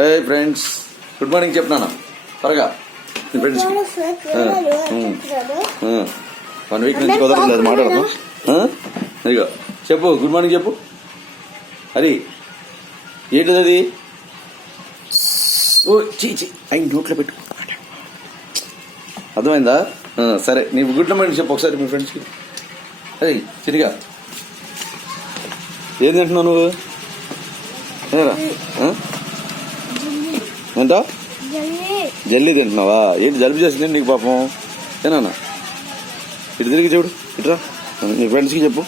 హే friends good morning చెప్తున్నాను? త్వరగా. Friends one week నుంచి కుదరట్లేదు మాట్లాడదాం ఇదిగో చెప్పు గుడ్ మార్నింగ్ చెప్పు. అది ఏంటిది అది ఓ చీ చీ అయి నోట్లో పెట్టు. అర్థమైందా? సరే నీ గుడ్ మార్నింగ్ చెప్పు ఒకసారి మీ ఫ్రెండ్స్కి అదే చిరిగా ఏం తింటున్నావు నువ్వు? ఏరా? ఏంటో జల్లీ. తింటున్నావా? ఏంటి జలుబు చేసింది నీకు పాపం? ఏనా ఇటు తిరిగి చూడు ఇట్రా నీ ఫ్రెండ్స్కి చెప్పు.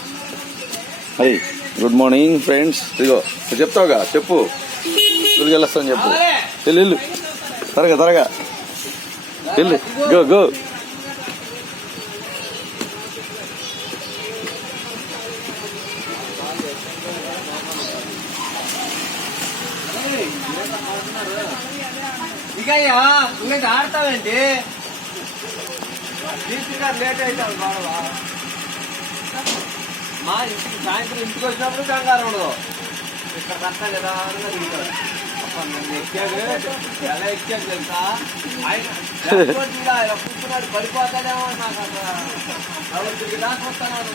అది గుడ్ మార్నింగ్ ఫ్రెండ్స్ ఇదిగో నువ్వు చెప్తావుగా? చెప్పు. తిరిగి వెళ్ళొస్తాను చెప్పు వెళ్ళు వెళ్ళు. త్వరగా త్వరగా. వెళ్ళు. గో గో ఇకయ్యా నువ్వేంటి ఆడతావేంటి? తీసుకున్నారు లేట్ అవుతావు బాగా మా ఇంటికి సాయంత్రం ఇంటికి వచ్చినప్పుడు కంగారు ఉండదు. ఇక్కడ కట్టా కదా అని అడుగుతాడు. ఎక్కాడు. ఎలా ఎక్కాడు తెలుసా? ఆయన ఆయన కూర్చున్నాడు పడిపోతాడేమో నాకు అసలు ఎవరు తిరిగి దాకా వస్తాను.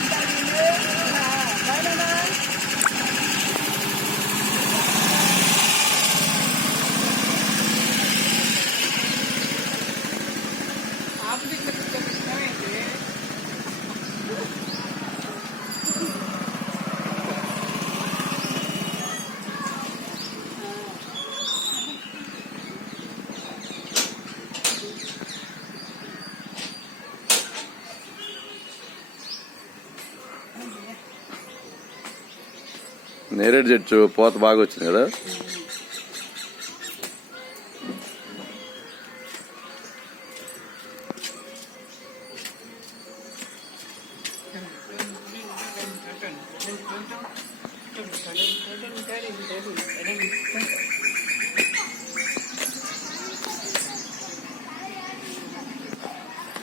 నేరేడు చెట్టు పోత బాగా వచ్చింది కదా?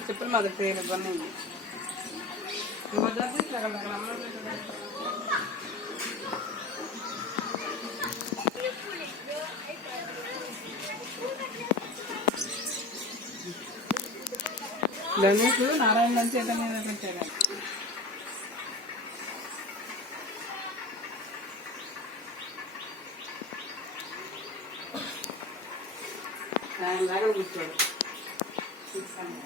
చెప్పులు దగ్గర పేరు ఇబ్బంది ఉంది గణేష్ నారాయణ నుంచి చైతన్య పెట్టారు ఆయన లాగా కూర్చోడు చూస్తాను